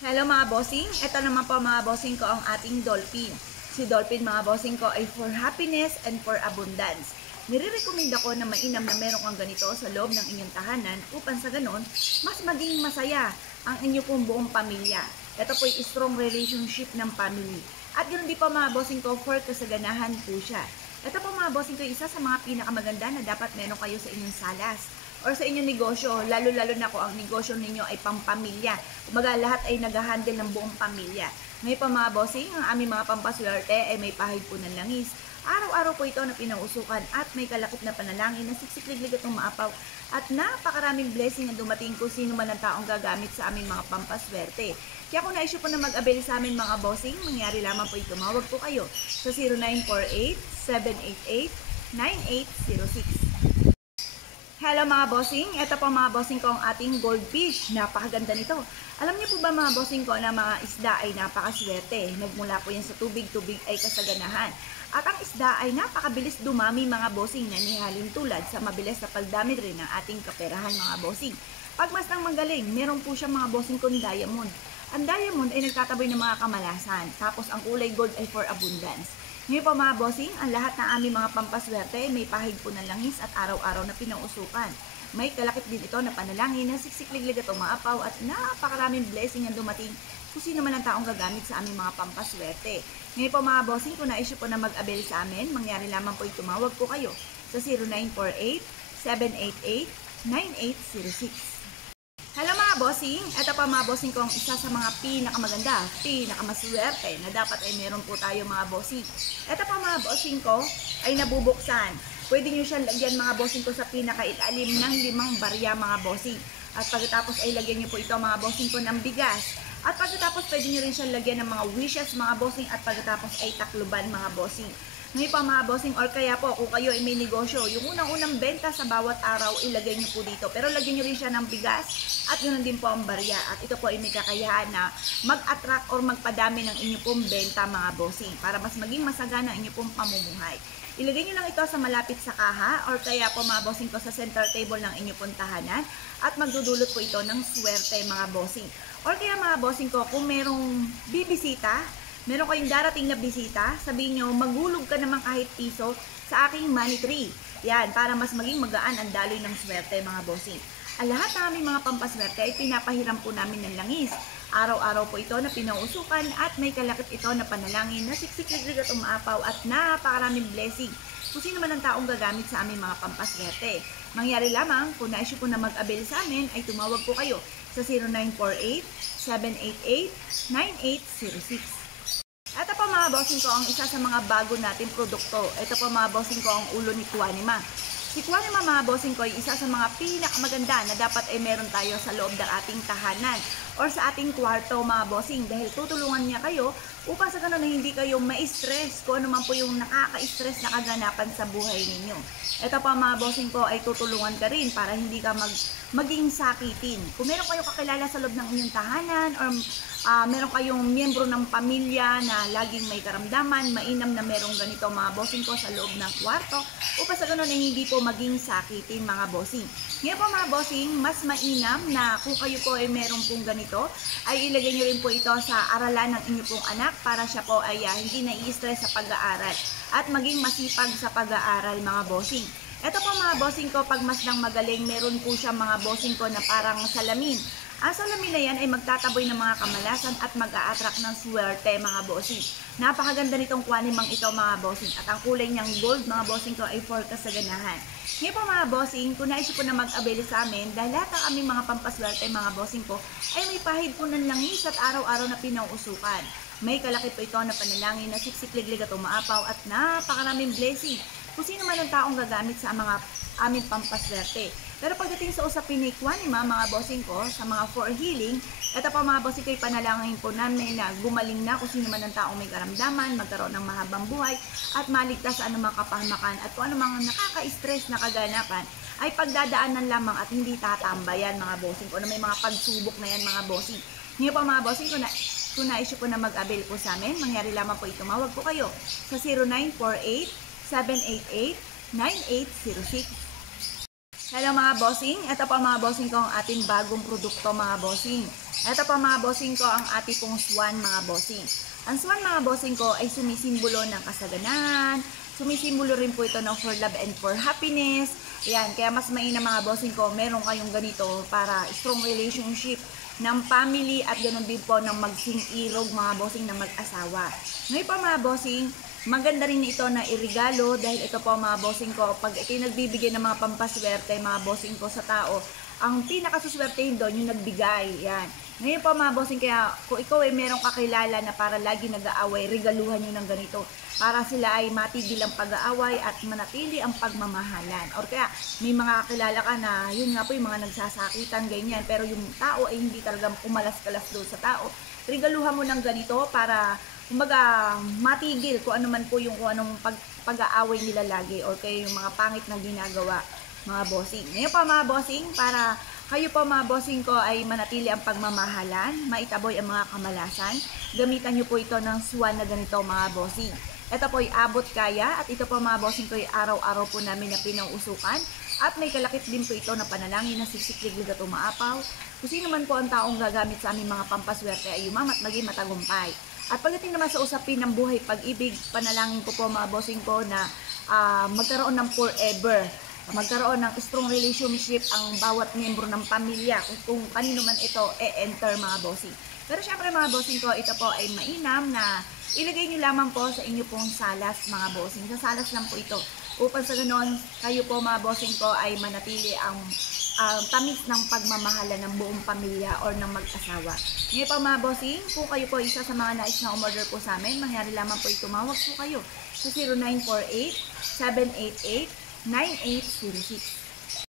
Hello mga bossing, ito naman po mga bossing ko ang ating dolphin. Si dolphin mga bossing ko ay for happiness and for abundance. Nire-recommend ako na mainam na meron kang ganito sa loob ng inyong tahanan upang sa ganon, mas maging masaya ang inyong pong buong pamilya. Ito po ay strong relationship ng family. At ganoon din po mga bossing ko for kasaganahan po siya. Ito po mga bossing ko isa sa mga pinakamaganda na dapat meron kayo sa inyong salas or sa inyong negosyo, lalo-lalo na kung ang negosyo ninyo ay pampamilya. Kumbaga, lahat ay nag-handle ng buong pamilya. Ngayon pa mga bossing, ang aming mga pampaswerte ay may pahid po ng langis. Araw-araw po ito na pinausukan at may kalakip na panalangin na siksik-liglig at umaapaw. At napakaraming blessing ang dumating kung sino man ang taong gagamit sa aming mga pampaswerte. Kaya kung na-issue po na mag-avail sa amin mga bossing, mangyari lamang po ito. Tumawag po kayo sa 0948-788-9806. Hello mga bossing, ito po mga bossing ko ang ating goldfish. Napakaganda nito. Alam niyo po ba mga bossing ko na mga isda ay napakaswerte. Nagmula po yan sa tubig, tubig ay kasaganahan. At ang isda ay napakabilis dumami mga bossing na nihalin tulad sa mabilis na pagdami rin ng ating kaperahan mga bossing. Pagmasang magaling, meron po siya mga bossing kong diamond. Ang diamond ay nagtataboy ng mga kamalasan. Tapos ang kulay gold ay for abundance. Ngayon po mga bossing, ang lahat ng aming mga pampaswerte may pahig po ng langis at araw-araw na pinausukan. May kalakip din ito na panalangin na siksik-liglig at umaapaw at napakaraming blessing ang dumating kung sino man ang taong gagamit sa aming mga pampaswerte. Ngayon po mga bossing, kung na-issue po na mag-avail sa amin, mangyari lamang po tumawag po kayo sa 0948-788-9806. Hello mga bossing, ito pa mga bossing ko ang isa sa mga pinakamaganda, pinakamaswerte na dapat ay meron po tayo mga bossing. Ito pa mga bossing ko ay nabubuksan. Pwede nyo siyang lagyan mga bossing ko sa pinakailalim ng 5 barya mga bossing. At pagkatapos ay lagyan nyo po ito mga bossing ko ng bigas. At pagkatapos pwede nyo rin siyang lagyan ng mga wishes mga bossing at pagkatapos ay takluban mga bossing. Ngayon pa mga bossing, or kaya po kung kayo ay may negosyo, yung unang-unang benta sa bawat araw, ilagay nyo po dito. Pero lagyan nyo rin siya ng bigas at yun din po ang barya. At ito po ay may kakayahan na mag-attract or magpadami ng inyo pong benta mga bossing para mas maging masagana ang inyo pong pamumuhay. Ilagay nyo lang ito sa malapit sa kaha or kaya po mga bossing ko sa center table ng inyo pong tahanan at magdudulot po ito ng swerte mga bossing. Or kaya mga bossing ko, kung merong bibisita, meron kayong darating na bisita, sabihin nyo, maghulog ka naman kahit piso sa aking money tree. Yan, para mas maging magaan ang daloy ng swerte mga bossing. Ang lahat ng aming mga pampaswerte ay pinapahiram po namin ng langis. Araw-araw po ito na pinausukan at may kalakip ito na panalangin na siksik-liglig at umaapaw at napakaraming blessing kung sino man ang taong gagamit sa aming mga pampaswerte. Mangyari lamang, kung na-issue po na mag-avail sa amin, ay tumawag po kayo sa 0948-788-9806. Ito po mga bossing ko ang isa sa mga bago nating produkto. Ito po mga bossing ko ang ulo ni Quanima. Si Quanima mga bossing ko ay isa sa mga pinakamaganda na dapat ay meron tayo sa loob ng ating tahanan or sa ating kwarto mga bossing dahil tutulungan niya kayo upang sa ganun na hindi kayo ma-stress kung ano man po yung nakaka-stress na kaganapan sa buhay ninyo. Ito pa mga bossing ko ay tutulungan ka rin para hindi ka maging sakitin. Kung meron kayong kakilala sa loob ng inyong tahanan or meron kayong miyembro ng pamilya na laging may karamdaman, mainam na merong ganito mga bossing ko sa loob ng kwarto upang sa ganun ay hindi po maging sakitin mga bossing. Ngayon po mga bossing, mas mainam na kung kayo po ay meron pong ganito, ay ilagay nyo rin po ito sa aralan ng inyo pong anak para siya po ay hindi nai-stress sa pag-aaral at maging masipag sa pag-aaral mga bossing. Ito po mga bossing ko, pag mas nang magaling, meron po siya mga bossing ko na parang salamin. Ang salamin na yan ay magtataboy ng mga kamalasan at mag-a-attract ng swerte mga bossing. Napakaganda nitong Quanimang ito mga bossing. At ang kulay niyang gold mga bossing ko ay for kasaganahan. Ngayon po mga bossing, kung naisip po na mag-avail sa amin, dahil lahat ng aming mga pampaswerte mga bossing ko ay may pahid po ng langis at araw-araw na pinauusukan. May kalakip po ito na panalangin na siksik-liglig at umaapaw at napakaraming blessing kung sino man ang taong gagamit sa mga aming pampaswerte. Pero pagdating sa usapin ni Quanima, mga bossing ko, sa mga for healing, ito pa mga bossing ko, ipanalangin po namin na gumaling na kung sino man ang taong may karamdaman, magkaroon ng mahabang buhay, at maligtas sa anumang kapahamakan at kung anumang nakaka-stress na kaganapan, ay pagdadaanan lamang at hindi tatambayan mga bossing ko, na may mga pagsubok na yan mga bossing. Ngayon pa mga bossing ko, kung na-issue po na mag-avail po sa amin, mangyari lamang po tumawag po kayo sa 0948-788-9806. Hello mga bossing, ito po mga bossing ko ang ating bagong produkto mga bossing. Ito po mga bossing ko ang ating pong swan mga bossing. Ang swan mga bossing ko ay sumisimbolo ng kasaganahan, sumisimbolo rin po ito ng for love and for happiness. Ayan, kaya mas mainam mga bossing ko, meron kayong ganito para strong relationship ng family at ganoon din po ng magsing-irog mga bossing na mag-asawa. Ngayon po mga bossing, maganda rin ito na irigalo dahil ito po mga bossing ko, pag ito yung nagbibigay ng mga pampaswerte mga bossing ko sa tao, ang pinakasuswertehin doon yung nagbigay. Yan. Ngayon po mga bossing, kaya kung ikaw ay merong kakilala na para lagi nag-aaway, regaluhan nyo ng ganito para sila ay matigil ang pag-aaway at manatili ang pagmamahalan. Or kaya may mga kakilala ka na yun nga po yung mga nagsasakitan ganyan, pero yung tao ay hindi talagang umalas-kalas doon sa tao. Regaluhan mo ng ganito para kumbaga matigil kung ano man po yung kung anong pag-aaway nila lagi or kaya yung mga pangit na ginagawa mga bossing. Ngayon pa mga bossing, para kayo po mga bossing ko ay manatili ang pagmamahalan, maitaboy ang mga kamalasan, gamitan nyo po ito ng swan na ganito mga bossing. Ito po ay abot kaya at ito po mga bossing ko ay araw-araw po namin na pinauusukan at may kalakip din po ito na panalangin na sisiklig at umaapaw. Kung sino man po ang taong gagamit sa aming mga pampaswerte ay umamat maging matagumpay. At pagdating naman sa usapin ng buhay pag-ibig, panalangin ko po mga bossing ko na magkaroon ng forever. Magkaroon ng strong relationship ang bawat miyembro ng pamilya kung kanino man ito enter mga bossing. Pero syempre mga bossing ko, ito po ay mainam na ilagay nyo lamang po sa inyo pong salas mga bossing. Sa salas lang po ito. Upang sa ganoon, kayo po mga bossing ko ay manatili ang tamis ng pagmamahala ng buong pamilya or ng mag-asawa. Ngayon pa mga bossing, kung kayo po isa sa mga nais na umorder po sa amin, mangyari lamang po tumawag po kayo sa 0948-788-9806.